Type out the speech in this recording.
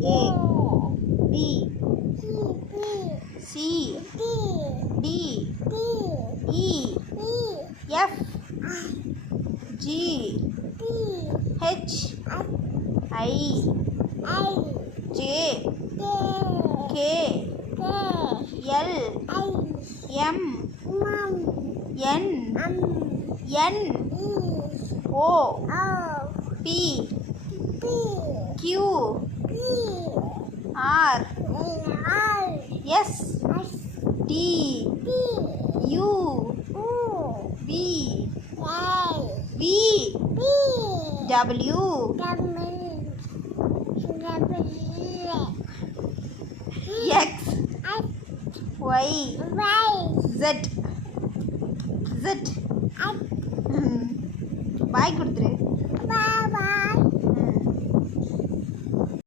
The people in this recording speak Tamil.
A B C D E F G H I J K L M N N O P Q R S T U V W X Y Z